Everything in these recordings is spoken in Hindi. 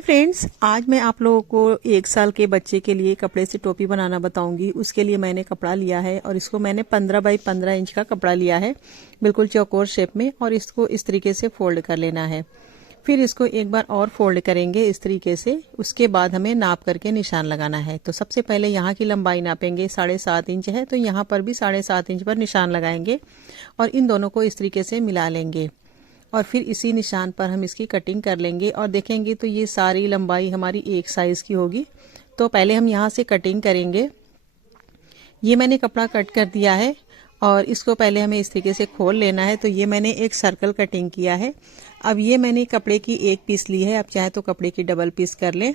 हाय फ्रेंड्स, आज मैं आप लोगों को 1 साल के बच्चे के लिए कपड़े से टोपी बनाना बताऊंगी। उसके लिए मैंने कपड़ा लिया है और इसको मैंने 15 बाई 15 इंच का कपड़ा लिया है, बिल्कुल चौकोर शेप में। और इसको इस तरीके से फोल्ड कर लेना है। फिर इसको एक बार और फोल्ड करेंगे इस तरीके से। उसके बाद हमें नाप करके निशान लगाना है। तो सबसे पहले यहाँ की लंबाई नापेंगे, 7.5 इंच है, तो यहाँ पर भी 7.5 इंच पर निशान लगाएंगे और इन दोनों को इस तरीके से मिला लेंगे। और फिर इसी निशान पर हम इसकी कटिंग कर लेंगे और देखेंगे तो ये सारी लंबाई हमारी एक साइज़ की होगी। तो पहले हम यहाँ से कटिंग करेंगे। ये मैंने कपड़ा कट कर दिया है और इसको पहले हमें इस तरीके से खोल लेना है। तो ये मैंने एक सर्कल कटिंग किया है। अब ये मैंने कपड़े की एक पीस ली है, आप चाहे तो कपड़े की डबल पीस कर लें।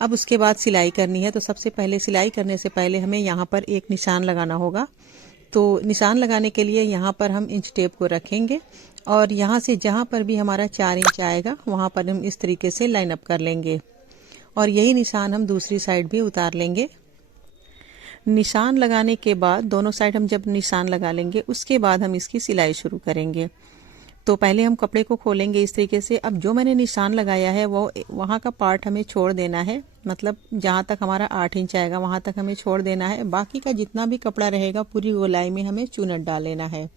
अब उसके बाद सिलाई करनी है। तो सबसे पहले सिलाई करने से पहले हमें यहाँ पर एक निशान लगाना होगा। तो निशान लगाने के लिए यहाँ पर हम इंच टेप को रखेंगे और यहाँ से जहाँ पर भी हमारा 4 इंच आएगा वहाँ पर हम इस तरीके से लाइन अप कर लेंगे और यही निशान हम दूसरी साइड भी उतार लेंगे। निशान लगाने के बाद दोनों साइड हम जब निशान लगा लेंगे उसके बाद हम इसकी सिलाई शुरू करेंगे। तो पहले हम कपड़े को खोलेंगे इस तरीके से। अब जो मैंने निशान लगाया है वो वहाँ का पार्ट हमें छोड़ देना है, मतलब जहाँ तक हमारा 8 इंच आएगा वहाँ तक हमें छोड़ देना है। बाकी का जितना भी कपड़ा रहेगा पूरी गोलाई में हमें चुनट डाल लेना है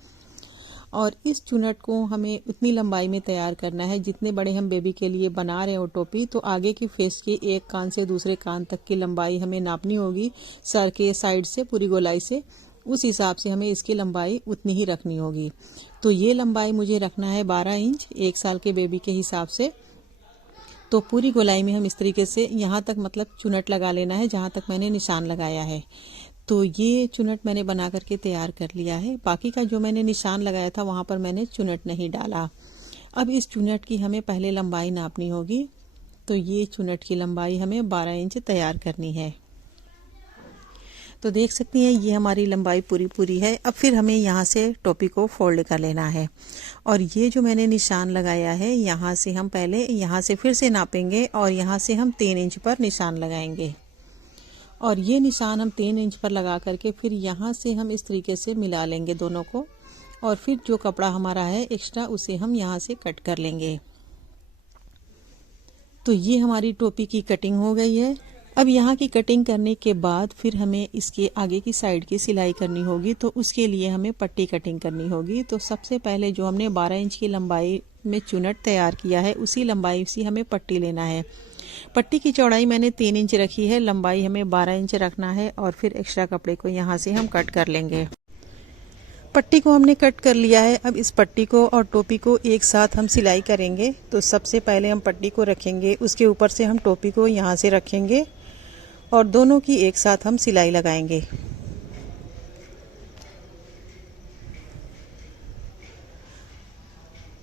और इस चुनट को हमें उतनी लंबाई में तैयार करना है जितने बड़े हम बेबी के लिए बना रहे हो टोपी। तो आगे की फेस के एक कान से दूसरे कान तक की लंबाई हमें नापनी होगी, सर के साइड से पूरी गोलाई से। उस हिसाब से हमें इसकी लंबाई उतनी ही रखनी होगी। तो ये लंबाई मुझे रखना है 12 इंच 1 साल के बेबी के हिसाब से। तो पूरी गोलाई में हम इस तरीके से यहाँ तक मतलब चुनट लगा लेना है जहाँ तक मैंने निशान लगाया है। तो ये चुनट मैंने बना करके तैयार कर लिया है। बाकी का जो मैंने निशान लगाया था वहाँ पर मैंने चुनट नहीं डाला। अब इस चुनट की हमें पहले लंबाई नापनी होगी। तो ये चुनट की लंबाई हमें 12 इंच तैयार करनी है। तो देख सकती हैं ये हमारी लंबाई पूरी है। अब फिर हमें यहाँ से टोपी को फोल्ड कर लेना है और ये जो मैंने निशान लगाया है यहाँ से हम पहले यहाँ से फिर से नापेंगे और यहाँ से हम 3 इंच पर निशान लगाएंगे और ये निशान हम 3 इंच पर लगा करके फिर यहाँ से हम इस तरीके से मिला लेंगे दोनों को और फिर जो कपड़ा हमारा है एक्स्ट्रा उसे हम यहाँ से कट कर लेंगे। तो ये हमारी टोपी की कटिंग हो गई है। अब यहाँ की कटिंग करने के बाद फिर हमें इसके आगे की साइड की सिलाई करनी होगी। तो उसके लिए हमें पट्टी कटिंग करनी होगी। तो सबसे पहले जो हमने 12 इंच की लंबाई में चुनट तैयार किया है उसी लंबाई से हमें पट्टी लेना है। पट्टी की चौड़ाई मैंने 3 इंच रखी है, लंबाई हमें 12 इंच रखना है और फिर एक्स्ट्रा कपड़े को यहाँ से हम कट कर लेंगे। पट्टी को हमने कट कर लिया है। अब इस पट्टी को और टोपी को एक साथ हम सिलाई करेंगे। तो सबसे पहले हम पट्टी को रखेंगे, उसके ऊपर से हम टोपी को यहाँ से रखेंगे और दोनों की एक साथ हम सिलाई लगाएंगे।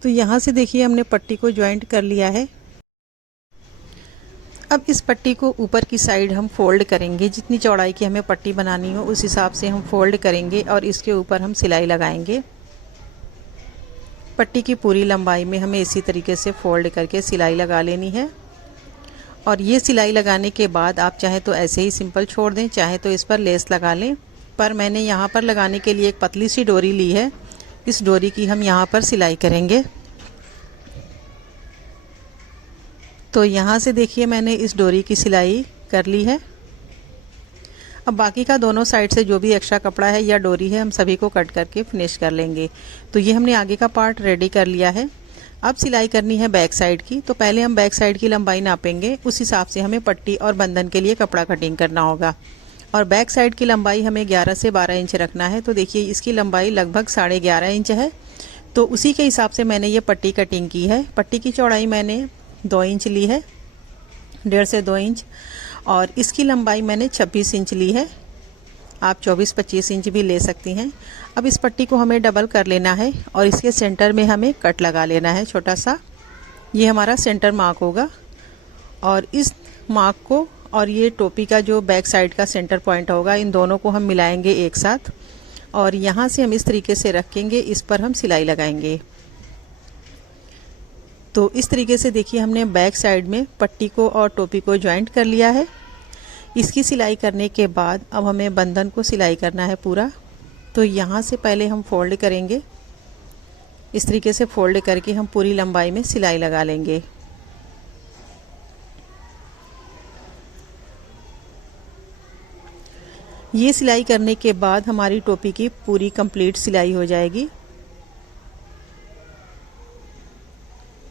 तो यहाँ से देखिए हमने पट्टी को ज्वाइंट कर लिया है। अब इस पट्टी को ऊपर की साइड हम फोल्ड करेंगे, जितनी चौड़ाई की हमें पट्टी बनानी हो उस हिसाब से हम फोल्ड करेंगे और इसके ऊपर हम सिलाई लगाएंगे। पट्टी की पूरी लंबाई में हमें इसी तरीके से फोल्ड करके सिलाई लगा लेनी है और ये सिलाई लगाने के बाद आप चाहे तो ऐसे ही सिंपल छोड़ दें, चाहे तो इस पर लेस लगा लें। पर मैंने यहाँ पर लगाने के लिए एक पतली सी डोरी ली है। इस डोरी की हम यहाँ पर सिलाई करेंगे। तो यहाँ से देखिए मैंने इस डोरी की सिलाई कर ली है। अब बाकी का दोनों साइड से जो भी एक्स्ट्रा कपड़ा है या डोरी है हम सभी को कट करके फिनिश कर लेंगे। तो ये हमने आगे का पार्ट रेडी कर लिया है। अब सिलाई करनी है बैक साइड की। तो पहले हम बैक साइड की लंबाई नापेंगे, उस हिसाब से हमें पट्टी और बंधन के लिए कपड़ा कटिंग करना होगा और बैक साइड की लंबाई हमें 11 से 12 इंच रखना है। तो देखिए इसकी लंबाई लगभग 11.5 इंच है। तो उसी के हिसाब से मैंने ये पट्टी कटिंग की है। पट्टी की चौड़ाई मैंने 2 इंच ली है, 1.5 से 2 इंच, और इसकी लंबाई मैंने 26 इंच ली है। आप 24-25 इंच भी ले सकती हैं। अब इस पट्टी को हमें डबल कर लेना है और इसके सेंटर में हमें कट लगा लेना है छोटा सा। ये हमारा सेंटर मार्क होगा और इस मार्क को और ये टोपी का जो बैक साइड का सेंटर पॉइंट होगा इन दोनों को हम मिलाएंगे एक साथ और यहाँ से हम इस तरीके से रखेंगे, इस पर हम सिलाई लगाएंगे। तो इस तरीके से देखिए हमने बैक साइड में पट्टी को और टोपी को ज्वाइंट कर लिया है। इसकी सिलाई करने के बाद अब हमें बंधन को सिलाई करना है पूरा। तो यहाँ से पहले हम फोल्ड करेंगे, इस तरीके से फोल्ड करके हम पूरी लंबाई में सिलाई लगा लेंगे। ये सिलाई करने के बाद हमारी टोपी की पूरी कंप्लीट सिलाई हो जाएगी।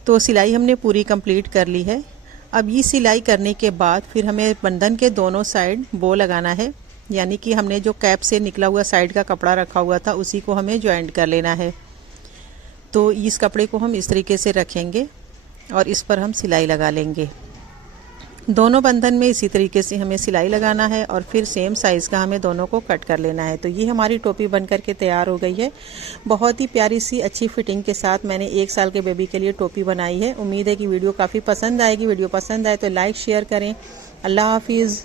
तो सिलाई हमने पूरी कंप्लीट कर ली है। अब ये सिलाई करने के बाद फिर हमें बंधन के दोनों साइड बो लगाना है, यानी कि हमने जो कैप से निकला हुआ साइड का कपड़ा रखा हुआ था उसी को हमें ज्वाइंट कर लेना है। तो इस कपड़े को हम इस तरीके से रखेंगे और इस पर हम सिलाई लगा लेंगे। दोनों बंधन में इसी तरीके से हमें सिलाई लगाना है और फिर सेम साइज़ का हमें दोनों को कट कर लेना है। तो ये हमारी टोपी बन करके तैयार हो गई है। बहुत ही प्यारी सी अच्छी फिटिंग के साथ मैंने 1 साल के बेबी के लिए टोपी बनाई है। उम्मीद है कि वीडियो काफ़ी पसंद आएगी। वीडियो पसंद आए तो लाइक शेयर करें। अल्लाह हाफिज़।